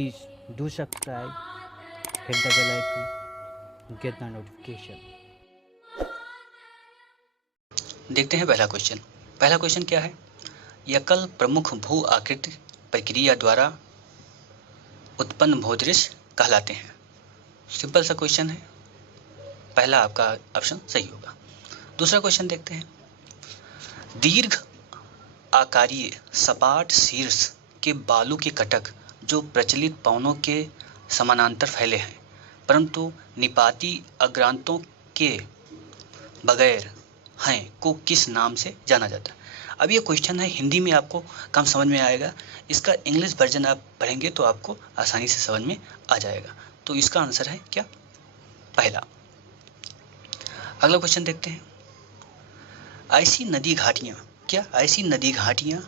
Please do subscribe, hit the bell icon, get the notification. देखते हैं पहला question. पहला क्वेश्चन क्या है? एकल प्रमुख भू आकृति प्रक्रिया द्वारा उत्पन्न भूदृश्य कहलाते हैं। सिंपल सा क्वेश्चन है, पहला आपका ऑप्शन सही होगा। दूसरा क्वेश्चन देखते हैं। दीर्घ आकारीय सपाट शीर्ष के बालू के कटक जो प्रचलित पवनों के समानांतर फैले हैं परंतु निपाती अग्रांतों के बगैर हैं को किस नाम से जाना जाता है? अब ये क्वेश्चन है, हिंदी में आपको कम समझ में आएगा, इसका इंग्लिश वर्जन आप पढ़ेंगे तो आपको आसानी से समझ में आ जाएगा। तो इसका आंसर है क्या? पहला। अगला क्वेश्चन देखते हैं। ऐसी नदी घाटियां, क्या ऐसी नदी घाटियां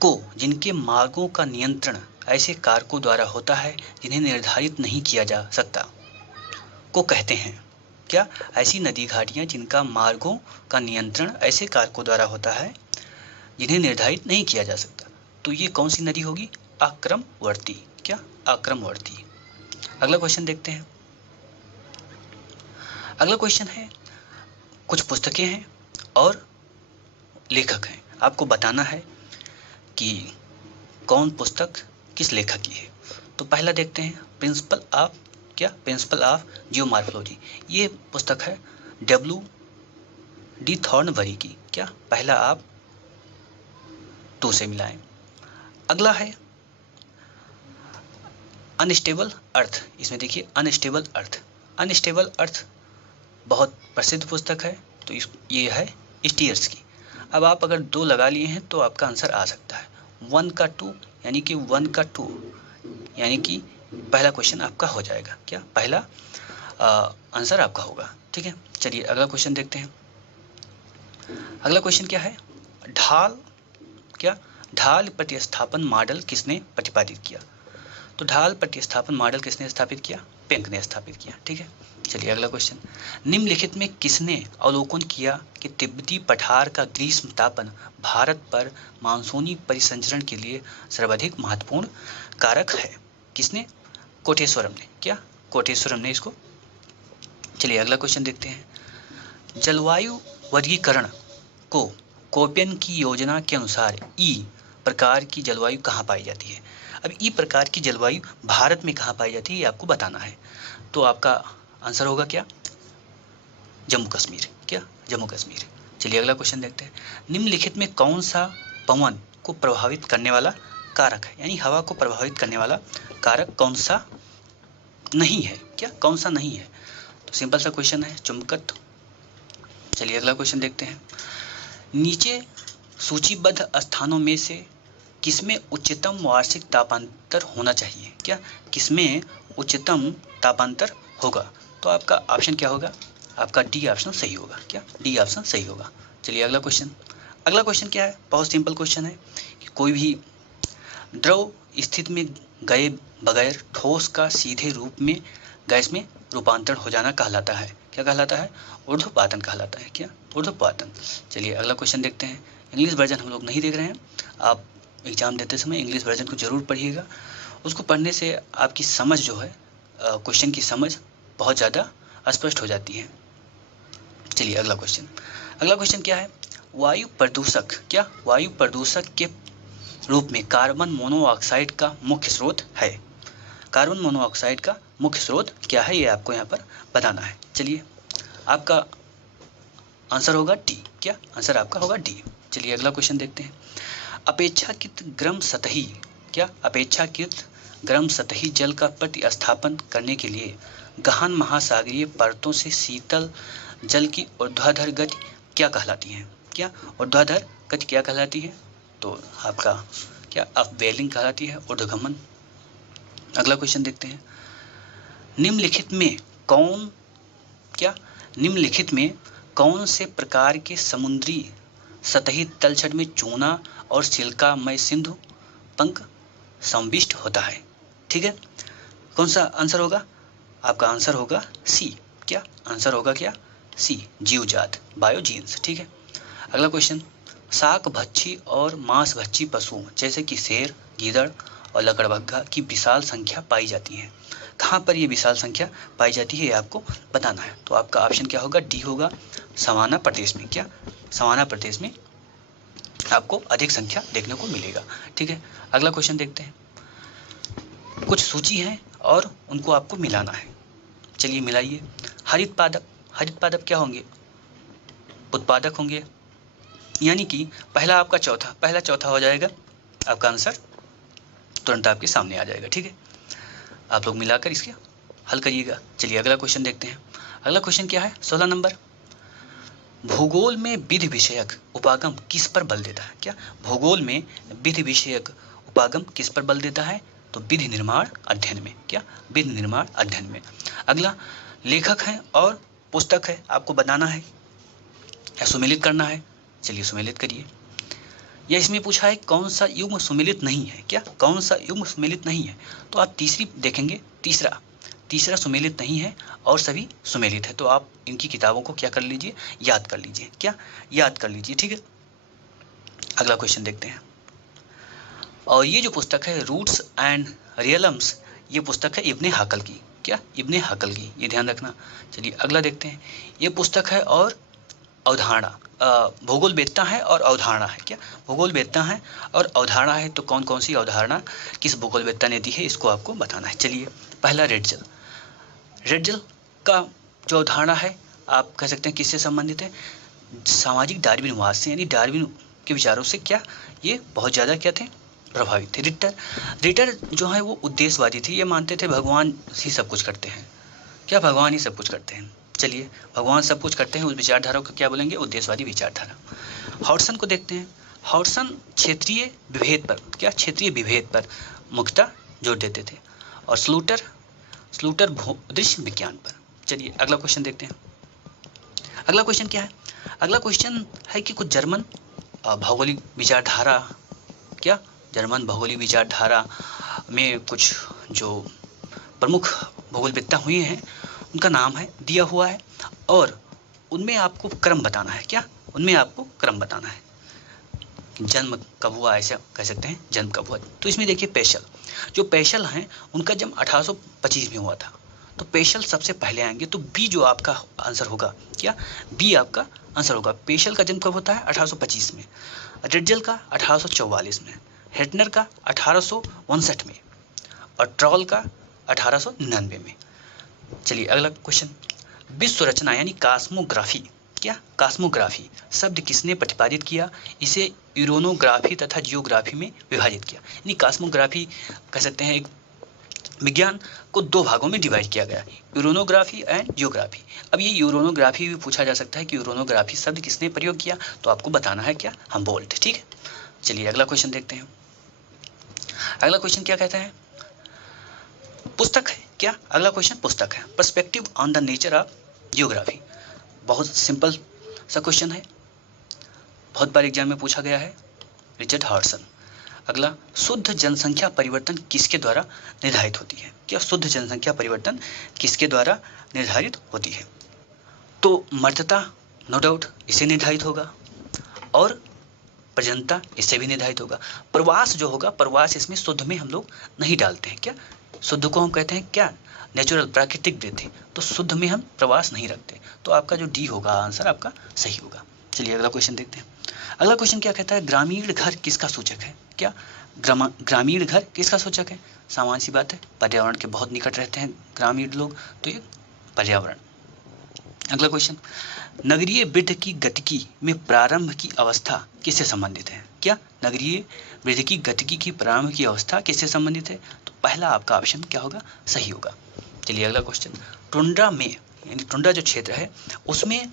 को जिनके मार्गों का नियंत्रण ऐसे कारकों द्वारा होता है जिन्हें निर्धारित नहीं किया जा सकता को कहते हैं? क्या ऐसी नदी घाटियां जिनका मार्गों का नियंत्रण ऐसे कारकों द्वारा होता है जिन्हें निर्धारित नहीं किया जा सकता, तो ये कौन सी नदी होगी? आक्रमणवर्ती। क्या? आक्रमणवर्ती। अगला क्वेश्चन देखते हैं। अगला क्वेश्चन है, कुछ पुस्तकें हैं और लेखक हैं, आपको बताना है कि कौन पुस्तक किस लेखक की है। तो पहला देखते हैं, प्रिंसिपल ऑफ जियोमॉर्फोलॉजी। ये पुस्तक है W.D. थॉर्नबरी की। क्या? पहला आप 2 से मिलाएं। अगला है अनस्टेबल अर्थ। इसमें देखिए अनस्टेबल अर्थ बहुत प्रसिद्ध पुस्तक है, तो ये है स्टीयर्स की। अब आप अगर 2 लगा लिए हैं तो आपका आंसर आ सकता है 1 का 2, यानी कि 1 का 2, यानी कि पहला क्वेश्चन आपका हो जाएगा। क्या? पहला आंसर आपका होगा। ठीक है, चलिए अगला क्वेश्चन देखते हैं। अगला क्वेश्चन क्या है? ढाल प्रतिस्थापन मॉडल किसने प्रतिपादित किया? तो ढाल प्रतिस्थापन मॉडल किसने स्थापित किया? पेंक ने स्थापित किया। ठीक है, चलिए अगला क्वेश्चन। निम्नलिखित में किसने अवलोकन किया कि तिब्बती पठार का ग्रीष्म तापन भारत पर मानसूनी परिसंचरण के लिए सर्वाधिक महत्वपूर्ण कारक है? किसने? कोटेश्वरम ने। क्या? कोटेश्वरम ने इसको। चलिए अगला क्वेश्चन देखते हैं। जलवायु वर्गीकरण को कोपेन की योजना के अनुसार ई प्रकार की जलवायु कहाँ पाई जाती है? अब ई प्रकार की जलवायु भारत में कहाँ पाई जाती है, ये आपको बताना है। तो आपका आंसर होगा क्या? जम्मू कश्मीर। क्या? जम्मू कश्मीर। चलिए अगला क्वेश्चन देखते हैं। निम्नलिखित में कौन सा पवन को प्रभावित करने वाला कारक है, यानी हवा को प्रभावित करने वाला कारक कौन सा नहीं है? क्या? कौन सा नहीं है? तो सिंपल सा क्वेश्चन है, चुंबकत्व। चलिए अगला क्वेश्चन देखते हैं। नीचे सूचीबद्ध स्थानों में से किसमें उच्चतम वार्षिक तापांतर होना चाहिए? क्या? किसमें उच्चतम तापांतर होगा? तो आपका ऑप्शन क्या होगा? आपका डी ऑप्शन सही होगा। क्या? डी ऑप्शन सही होगा। चलिए अगला क्वेश्चन। अगला क्वेश्चन क्या है? बहुत सिंपल क्वेश्चन है कि कोई भी द्रव स्थिति में गए बगैर ठोस का सीधे रूप में गैस में रूपांतरण हो जाना कहलाता है। क्या कहलाता है? ऊर्ध्वपातन कहलाता है। क्या? ऊर्ध्वपातन। चलिए अगला क्वेश्चन देखते हैं। इंग्लिश वर्जन हम लोग नहीं देख रहे हैं, आप एग्जाम देते समय इंग्लिश वर्जन को जरूर पढ़िएगा। उसको पढ़ने से आपकी समझ जो है, क्वेश्चन की समझ बहुत ज़्यादा स्पष्ट हो जाती है। चलिए अगला क्वेश्चन। अगला क्वेश्चन क्या है? वायु प्रदूषक। क्या? वायु प्रदूषक के रूप में कार्बन मोनोऑक्साइड का मुख्य स्रोत है। कार्बन मोनोऑक्साइड का मुख्य स्रोत क्या है, ये आपको यहाँ पर बताना है। चलिए आपका आंसर होगा डी। क्या? आंसर आपका होगा डी। चलिए अगला क्वेश्चन देखते हैं। अपेक्षाकृत गर्म सतही। क्या? अपेक्षाकृत गर्म सतही जल का प्रतिस्थापन करने के लिए गहन महासागरीय परतों से शीतल जल की ऊर्ध्वाधर गति क्या कहलाती है? क्या? ऊर्ध्वाधर गति क्या कहलाती है? तो आपका क्या? अपवेलिंग कहलाती है, ऊर्ध्वगमन। अगला क्वेश्चन देखते हैं। निम्नलिखित में कौन से प्रकार के समुद्री सतही तलछट में चूना और सिलिकामय सिंधु पंख संविष्ट होता है? ठीक है, कौन सा आंसर होगा? आपका आंसर होगा सी। क्या? आंसर होगा क्या? सी, जीवजात, बायोजीन्स। ठीक है, अगला क्वेश्चन। शाक भक्षी और मांस भक्षी पशुओं जैसे कि शेर, गीदड़ और लकड़बग्घा की विशाल संख्या पाई जाती है। कहाँ पर ये विशाल संख्या पाई जाती है ये आपको बताना है। तो आपका ऑप्शन क्या होगा, डी होगा, सवाना प्रदेश में। क्या, सवाना प्रदेश में आपको अधिक संख्या देखने को मिलेगा। ठीक है, अगला क्वेश्चन देखते हैं। कुछ सूची है और उनको आपको मिलाना है। चलिए मिलाइए। हरित पादप, हरित पादप क्या होंगे, उत्पादक होंगे, यानी कि पहला चौथा हो जाएगा, आपका आंसर तुरंत आपके सामने आ जाएगा। ठीक है, आप लोग मिलाकर इसके हल करिएगा। चलिए अगला क्वेश्चन देखते हैं। अगला क्वेश्चन क्या है, 16 नंबर। भूगोल में विधि विषयक उपागम किस पर बल देता है। क्या, भूगोल में विधि विषयक उपागम किस पर बल देता है, तो विधि निर्माण अध्ययन में। क्या, विधि निर्माण अध्ययन में। अगला लेखक है और पुस्तक है, आपको बताना है या सुमेलित करना है। चलिए सुमेलित करिए। या इसमें पूछा है कौन सा युग्म सुमेलित नहीं है। क्या, कौन सा युग्म सुमेलित नहीं है, तो आप तीसरी देखेंगे, तीसरा सुमेलित नहीं है और सभी सुमेलित है। तो आप इनकी किताबों को क्या कर लीजिए, याद कर लीजिए। क्या, याद कर लीजिए। ठीक है, अगला क्वेश्चन देखते हैं। और ये जो पुस्तक है रूट्स एंड रियलम्स, ये पुस्तक है इब्ने हाकल की। क्या, इब्ने हाकल की, ये ध्यान रखना। चलिए अगला देखते हैं। ये पुस्तक है और अवधारणा, भूगोल वेदता है और अवधारणा है। क्या, भूगोल वेदता है और अवधारणा है, तो कौन कौन सी अवधारणा किस भूगोल वेदता ने दी है, इसको आपको बताना है। चलिए पहला रेडजल, रेडजल का जो अवधारणा है आप कह सकते हैं किससे संबंधित है, सामाजिक डार्विनवाद से, यानी डार्विन के विचारों से क्या ये बहुत ज़्यादा क्या थे, प्रभावित थे। रिटर जो है वो उद्देश्यवादी थे, ये मानते थे भगवान ही सब कुछ करते हैं। क्या, भगवान ही सब कुछ करते हैं। चलिए भगवान सब कुछ करते हैं, उस विचारधारा को क्या बोलेंगे, उद्देश्यवादी विचारधारा। हॉटसन को देखते हैं। हॉटसन क्षेत्रीय विभेद पर, क्या, क्षेत्रीय विभेद पर मुख्यतः जोर देते थे। और स्लूटर भूदृश्य विज्ञान पर। चलिए अगला क्वेश्चन देखते हैं। अगला क्वेश्चन क्या है, अगला क्वेश्चन है कि कुछ जर्मन भौगोलिक विचारधारा, क्या, जर्मन भौगोलिक विचारधारा में कुछ जो प्रमुख भूगोलवेत्ता हुए हैं उनका नाम है दिया हुआ है और उनमें आपको क्रम बताना है। क्या, उनमें आपको क्रम बताना है, जन्म कब हुआ, ऐसा कह सकते हैं जन्म कब हुआ। तो इसमें देखिए पेशल, जो पेशल हैं उनका जन्म 1825 में हुआ था, तो पेशल सबसे पहले आएंगे। तो बी जो आपका आंसर होगा, क्या, बी आपका आंसर होगा। पेशल का जन्म कब होता है, 1825 में। रिडजल का 1844 में, हेटनर का 1859 में और ट्रॉल का 1899 में। चलिए अगला क्वेश्चन। विश्व रचना यानी कास्मोग्राफी, क्या, कास्मोग्राफी शब्द किसने प्रतिपादित किया, इसे यूरोनोग्राफी तथा जियोग्राफी में विभाजित किया। यानी कास्मोग्राफी कह सकते हैं एक विज्ञान को दो भागों में डिवाइड किया गया, यूरोनोग्राफी एंड जियोग्राफी। अब ये यूरोनोग्राफी भी पूछा जा सकता है कि यूरोनोग्राफी शब्द किसने प्रयोग किया, तो आपको बताना है क्या, हम्बोल्ट। ठीक है, चलिए अगला क्वेश्चन देखते हैं। अगला क्वेश्चन क्या कहता है, पुस्तक है। क्या, अगला क्वेश्चन पुस्तक है। Perspective on the nature of geography, बहुत सिंपल सा क्वेश्चन है, बहुत बार एग्जाम में पूछा गया है, रिचर्ड हॉटसन। अगला, शुद्ध जनसंख्या परिवर्तन किसके द्वारा निर्धारित होती है। क्या, शुद्ध जनसंख्या परिवर्तन किसके द्वारा निर्धारित होती है, तो मर्दता नो डाउट इसे निर्धारित होगा और प्रजनता इससे भी निर्धारित होगा। प्रवास जो होगा, प्रवास इसमें शुद्ध में हम लोग नहीं डालते हैं। क्या, शुद्ध को हम कहते हैं क्या, नेचुरल, प्राकृतिक वृद्धि, तो शुद्ध में हम प्रवास नहीं रखते, तो आपका जो डी होगा आंसर आपका सही होगा। चलिए अगला क्वेश्चन देखते हैं। अगला क्वेश्चन क्या कहता है, ग्रामीण घर किसका सूचक है। क्या, ग्रामीण घर किसका सूचक है, सामान्य सी बात है, पर्यावरण के बहुत निकट रहते हैं ग्रामीण लोग, तो ये पर्यावरण। अगला क्वेश्चन, नगरीय वृद्धि की गतिकी में प्रारंभ की अवस्था किससे संबंधित है। क्या, नगरीय वृद्धि की गतिकी की प्रारंभ की अवस्था किससे संबंधित है, तो पहला आपका ऑप्शन क्या होगा, सही होगा। चलिए अगला क्वेश्चन, टुंड्रा में, यानी टुंड्रा जो क्षेत्र है उसमें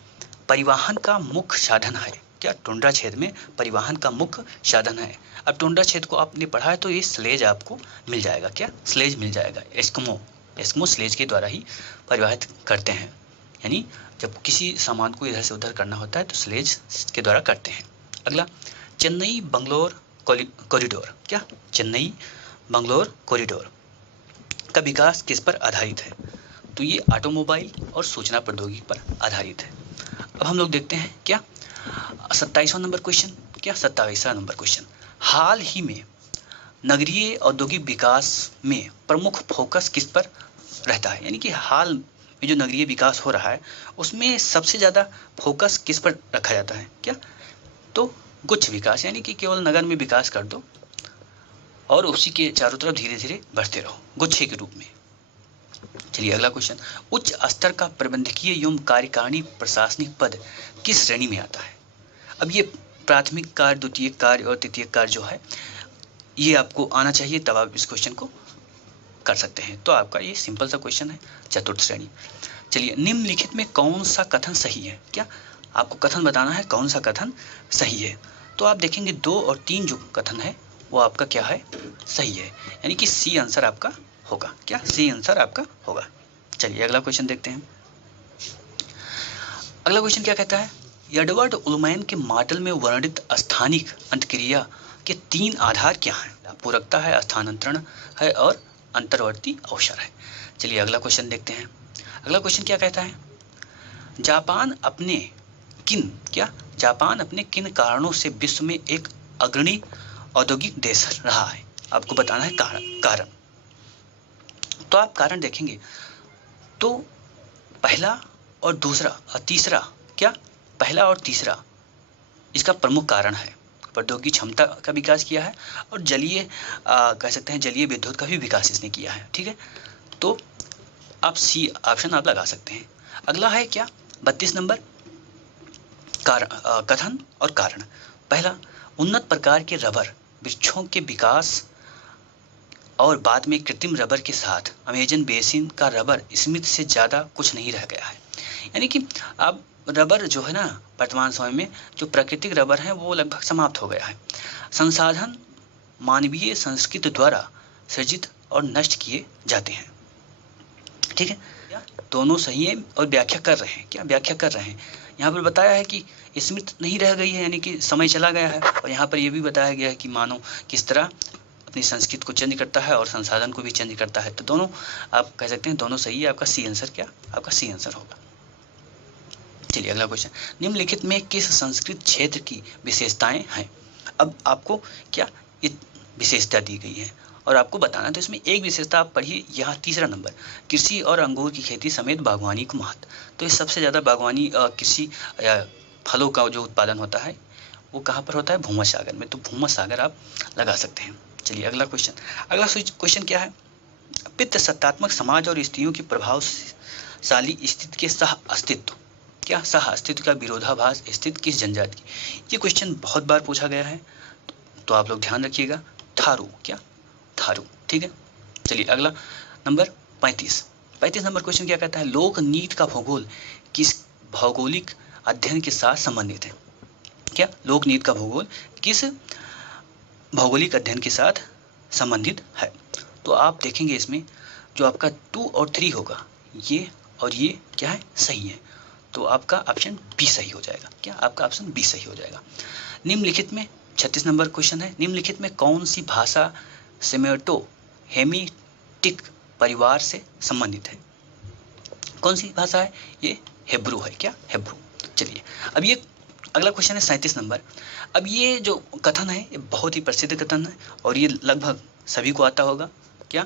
परिवहन का मुख्य साधन है। क्या, टुंड्रा क्षेत्र में परिवहन का मुख्य साधन है। अब टुंड्रा क्षेत्र को आपने पढ़ा है तो ये स्लेज आपको मिल जाएगा। क्या, स्लेज मिल जाएगा, एस्किमो स्लेज के द्वारा ही परिवहित करते हैं, यानी जब किसी सामान को इधर से उधर करना होता है तो स्लेज के द्वारा करते हैं। अगला, चेन्नई बंगलोर कॉरिडोर। क्या, चेन्नई बंगलोर कॉरिडोर का विकास किस पर आधारित है, तो ये ऑटोमोबाइल और सूचना प्रौद्योगिकी पर आधारित है। अब हम लोग देखते हैं क्या 27वां नंबर क्वेश्चन, क्या 27वां नंबर क्वेश्चन, हाल ही में नगरीय औद्योगिक विकास में प्रमुख फोकस किस पर रहता है, यानी कि हाल में जो नगरीय विकास हो रहा है उसमें सबसे ज़्यादा फोकस किस पर रखा जाता है, क्या? तो गुच्छ विकास, यानी कि केवल नगर में विकास कर दो और उसी के चारों तरफ धीरे धीरे बढ़ते रहो गुच्छे के रूप में। चलिए अगला क्वेश्चन, उच्च स्तर का प्रबंधकीय एवं कार्यकारिणी प्रशासनिक पद किस श्रेणी में आता है? अब ये प्राथमिक कार्य, द्वितीय कार्य और तृतीय कार्य जो है ये आपको आना चाहिए, तब आप इस क्वेश्चन को कर सकते हैं। तो आपका ये सिंपल सा क्वेश्चन है, चतुर्थ श्रेणी। चलिए, निम्नलिखित में कौन सा कथन सही है? क्या आपको कथन बताना है, कौन सा कथन सही है? तो आप देखेंगे 2 और 3 जो कथन है वो आपका क्या है, सही है, यानी कि सी आंसर आपका होगा। क्या सी आंसर आपका होगा? चलिए अगला क्वेश्चन देखते हैं। अगला क्वेश्चन क्या कहता है, एडवर्ड उलमैन के मॉडल में वर्णित स्थानिक अंतःक्रिया के 3 आधार क्या हैं? पूरकता है, स्थानांतरण है और अंतर्वर्ती अवसर है। चलिए अगला क्वेश्चन देखते हैं। अगला क्वेश्चन क्या कहता है, जापान अपने किन कारणों से विश्व में एक अग्रणी औद्योगिक देश रहा है? आपको बताना है कारण। तो आप कारण देखेंगे तो पहला और दूसरा और तीसरा, क्या पहला और तीसरा इसका प्रमुख कारण है, प्रौद्योगिकी क्षमता का विकास किया है और जलीय कह सकते हैं जलीय विद्युत का भी विकास इसने किया है। ठीक है, तो आप सी ऑप्शन आप लगा सकते हैं। अगला है क्या 32 नंबर, कथन और कारण। पहला, उन्नत प्रकार के रबर वृक्षों के विकास और बाद में कृत्रिम रबर के साथ अमेजन बेसिन का रबर स्मिथ से ज़्यादा कुछ नहीं रह गया है। यानी कि अब रबर जो है ना, वर्तमान समय में जो प्राकृतिक रबर है वो लगभग समाप्त हो गया है। संसाधन मानवीय संस्कृति द्वारा सृजित और नष्ट किए जाते हैं। ठीक है, दोनों सही है और व्याख्या कर रहे हैं। क्या व्याख्या कर रहे हैं? यहाँ पर बताया है कि स्मृति नहीं रह गई है, यानी कि समय चला गया है, और यहाँ पर यह भी बताया गया है कि मानव किस तरह अपनी संस्कृति को चेंज करता है और संसाधन को भी चेंज करता है। तो दोनों आप कह सकते हैं दोनों सही है। आपका सी आंसर क्या? आपका सी आंसर होगा। चलिए अगला क्वेश्चन, निम्नलिखित में किस संस्कृत क्षेत्र की विशेषताएं हैं? अब आपको क्या ये विशेषता दी गई है और आपको बताना, तो इसमें एक विशेषता आप पढ़िए, यहाँ तीसरा नंबर, कृषि और अंगूर की खेती समेत बागवानी को महत्व। तो ये सबसे ज़्यादा बागवानी कृषि फलों का जो उत्पादन होता है वो कहाँ पर होता है? भूमध्य सागर में। तो भूमध्य सागर आप लगा सकते हैं। चलिए अगला क्वेश्चन क्या है, पितृ सत्तात्मक समाज और स्त्रियों की प्रभावशाली स्थिति के सह अस्तित्व, क्या सह अस्तित्व का विरोधाभास स्थित किस जनजाति की? ये क्वेश्चन बहुत बार पूछा गया है, तो आप लोग ध्यान रखिएगा। थारू, क्या थारू? ठीक है, चलिए अगला नंबर 35 नंबर क्वेश्चन क्या कहता है, लोक नीति का भूगोल किस भौगोलिक अध्ययन के साथ संबंधित है? क्या लोक नीति का भूगोल किस भौगोलिक अध्ययन के साथ संबंधित है? तो आप देखेंगे इसमें जो आपका 2 और 3 होगा, ये और ये क्या है? सही है। तो आपका ऑप्शन बी सही हो जाएगा। क्या आपका ऑप्शन बी सही हो जाएगा। निम्नलिखित में 36 नंबर क्वेश्चन है, निम्नलिखित में कौन सी भाषा सेमेटो हेमिटिक परिवार से संबंधित है? कौन सी भाषा है? ये हेब्रू है। क्या हेब्रू? चलिए अब ये अगला क्वेश्चन है 37 नंबर। अब ये जो कथन है ये बहुत ही प्रसिद्ध कथन है और ये लगभग सभी को आता होगा। क्या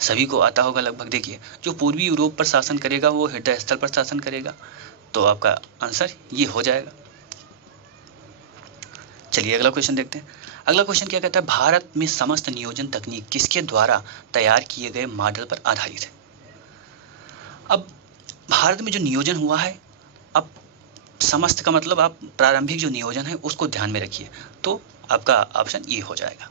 सभी को आता होगा लगभग? देखिए, जो पूर्वी यूरोप पर शासन करेगा वो हृदय स्थल पर शासन करेगा। तो आपका आंसर ये हो जाएगा। चलिए अगला क्वेश्चन देखते हैं। अगला क्वेश्चन क्या कहता है, भारत में समस्त नियोजन तकनीक किसके द्वारा तैयार किए गए मॉडल पर आधारित है? अब भारत में जो नियोजन हुआ है, अब समस्त का मतलब आप प्रारंभिक जो नियोजन है उसको ध्यान में रखिए, तो आपका ऑप्शन ये हो जाएगा।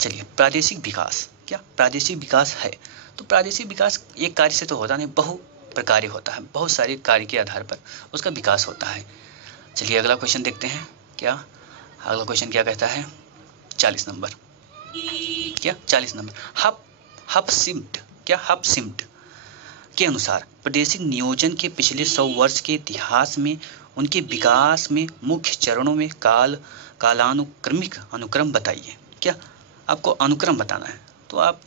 चलिए प्रादेशिक विकास, क्या प्रादेशिक विकास है? तो प्रादेशिक विकास एक कार्य से तो होता नहीं, बहु प्रकार्य होता है, बहुत सारे कार्य के आधार पर उसका विकास होता है। चलिए अगला क्वेश्चन देखते हैं। क्या अगला क्वेश्चन क्या कहता है, 40 नंबर, क्या 40 नंबर, हपसिम्ट के अनुसार प्रादेशिक नियोजन के पिछले 100 वर्ष के इतिहास में उनके विकास में मुख्य चरणों में कालानुक्रमिक अनुक्रम बताइए। क्या आपको अनुक्रम बताना है, तो आप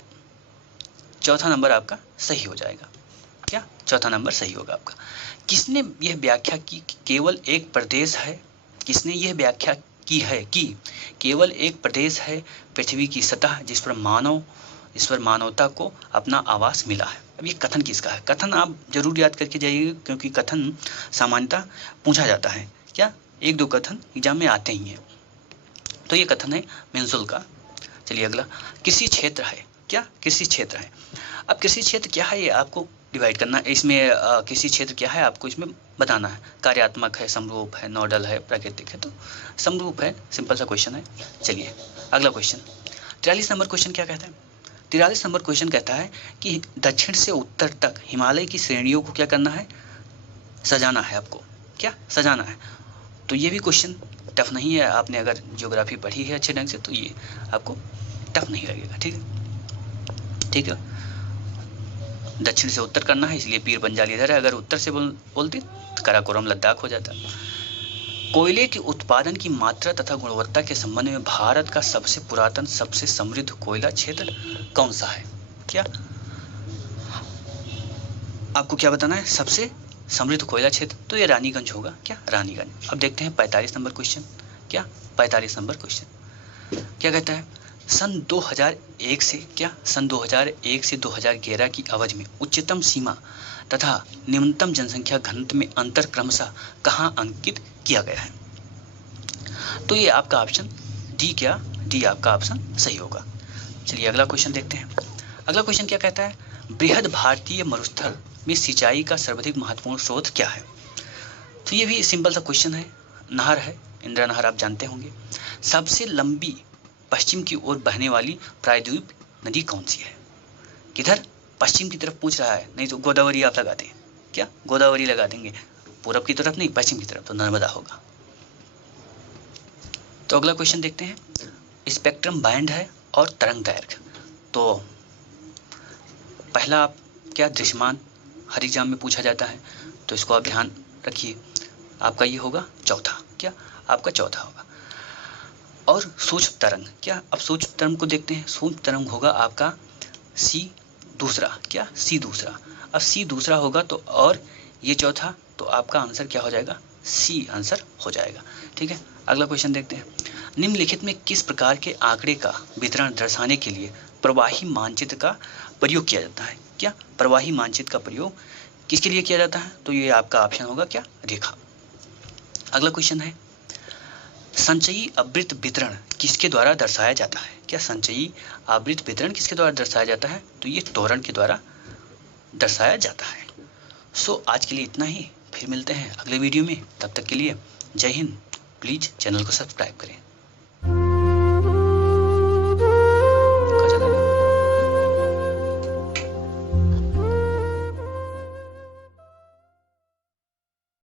चौथा नंबर आपका सही हो जाएगा। क्या चौथा नंबर सही होगा आपका। किसने यह व्याख्या की कि केवल एक प्रदेश है? किसने यह व्याख्या की है कि केवल एक प्रदेश है पृथ्वी की सतह जिस पर मानवता को अपना आवास मिला है। अब ये कथन किसका है? कथन आप जरूर याद करके जाइए, क्योंकि कथन सामान्यतः पूछा जाता है। क्या? एक दो कथन एग्जाम में आते ही हैं। तो ये कथन है मेंसुल का। चलिए अगला, कृषि क्षेत्र है। क्या? कृषि क्षेत्र है। अब कृषि क्षेत्र क्या है ये आपको डिवाइड करना है। इसमें कृषि क्षेत्र क्या है आपको इसमें बताना है। कार्यात्मक है, समरूप है, नोडल है, प्राकृतिक है। तो समरूप है, सिंपल सा क्वेश्चन है। चलिए अगला क्वेश्चन, 43 नंबर क्वेश्चन क्या कहता है? 43 नंबर क्वेश्चन कहता है कि दक्षिण से उत्तर तक हिमालय की श्रेणियों को क्या करना है? सजाना है आपको। क्या? सजाना है। तो ये भी क्वेश्चन टफ नहीं है। आपने अगर ज्योग्राफी पढ़ी है अच्छे ढंग से तो ये आपको टफ नहीं लगेगा। ठीक है, ठीक है। दक्षिण से उत्तर करना है, इसलिए पीर पंजाल इधर है। अगर उत्तर से बोलते काराकोरम लद्दाख हो जाता। कोयले के उत्पादन की मात्रा तथा गुणवत्ता के संबंध में भारत का सबसे पुरातन, सबसे समृद्ध कोयला क्षेत्र कौन सा है? क्या आपको क्या बताना है? सबसे समृद्ध कोयला क्षेत्र, तो ये रानीगंज होगा। क्या? रानीगंज। अब देखते हैं 45 नंबर क्वेश्चन। क्या? 45 नंबर क्वेश्चन क्या कहता है? सन 2001 से क्या? सन 2001 से 2011 की अवधि में उच्चतम सीमा तथा न्यूनतम जनसंख्या घनत्व में अंतर क्रमशः कहाँ अंकित किया गया है? तो ये आपका ऑप्शन डी, क्या डी आपका ऑप्शन सही होगा। चलिए अगला क्वेश्चन देखते हैं। अगला क्वेश्चन क्या कहता है? बृहद भारतीय मरुस्थल में सिंचाई का सर्वाधिक महत्वपूर्ण स्रोत क्या है? तो ये भी सिंपल सा क्वेश्चन है। नहर है, इंदिरा नहर, आप जानते होंगे। सबसे लंबी पश्चिम की ओर बहने वाली प्रायद्वीप नदी कौन सी है? किधर? पश्चिम की तरफ पूछ रहा है, नहीं तो गोदावरी आप लगा दें। क्या? गोदावरी लगा देंगे। पूरब की तरफ नहीं, पश्चिम की तरफ, तो नर्मदा होगा। तो अगला क्वेश्चन देखते हैं। स्पेक्ट्रम बैंड है और तरंग दैर्घ्य। तो पहला आप क्या? दृश्यमान, हर एग्जाम में पूछा जाता है, तो इसको आप ध्यान रखिए। आपका ये होगा चौथा। क्या? आपका चौथा होगा। और सूक्ष्म तरंग। क्या? अब सूक्ष्म तरंग को देखते हैं। सूक्ष्म तरंग होगा आपका सी दूसरा। क्या? सी दूसरा। अब सी दूसरा होगा तो, और ये चौथा, तो आपका आंसर क्या हो जाएगा? सी आंसर हो जाएगा। ठीक है, अगला क्वेश्चन देखते हैं। निम्नलिखित में किस प्रकार के आंकड़े का वितरण दर्शाने के लिए प्रवाही मानचित्र का प्रयोग किया जाता है? क्या? प्रवाही मानचित्र का प्रयोग किसके लिए किया जाता है? तो ये आपका ऑप्शन होगा क्या? रेखा। अगला क्वेश्चन है, संचयी आवृत्त वितरण किसके द्वारा दर्शाया जाता है? क्या? संचयी आवृत्त वितरण किसके द्वारा दर्शाया जाता है? तो ये त्वरण के द्वारा दर्शाया जाता है। सो आज के लिए इतना ही, फिर मिलते हैं अगले वीडियो में। तब तक के लिए जय हिंद। प्लीज़ चैनल को सब्सक्राइब करें।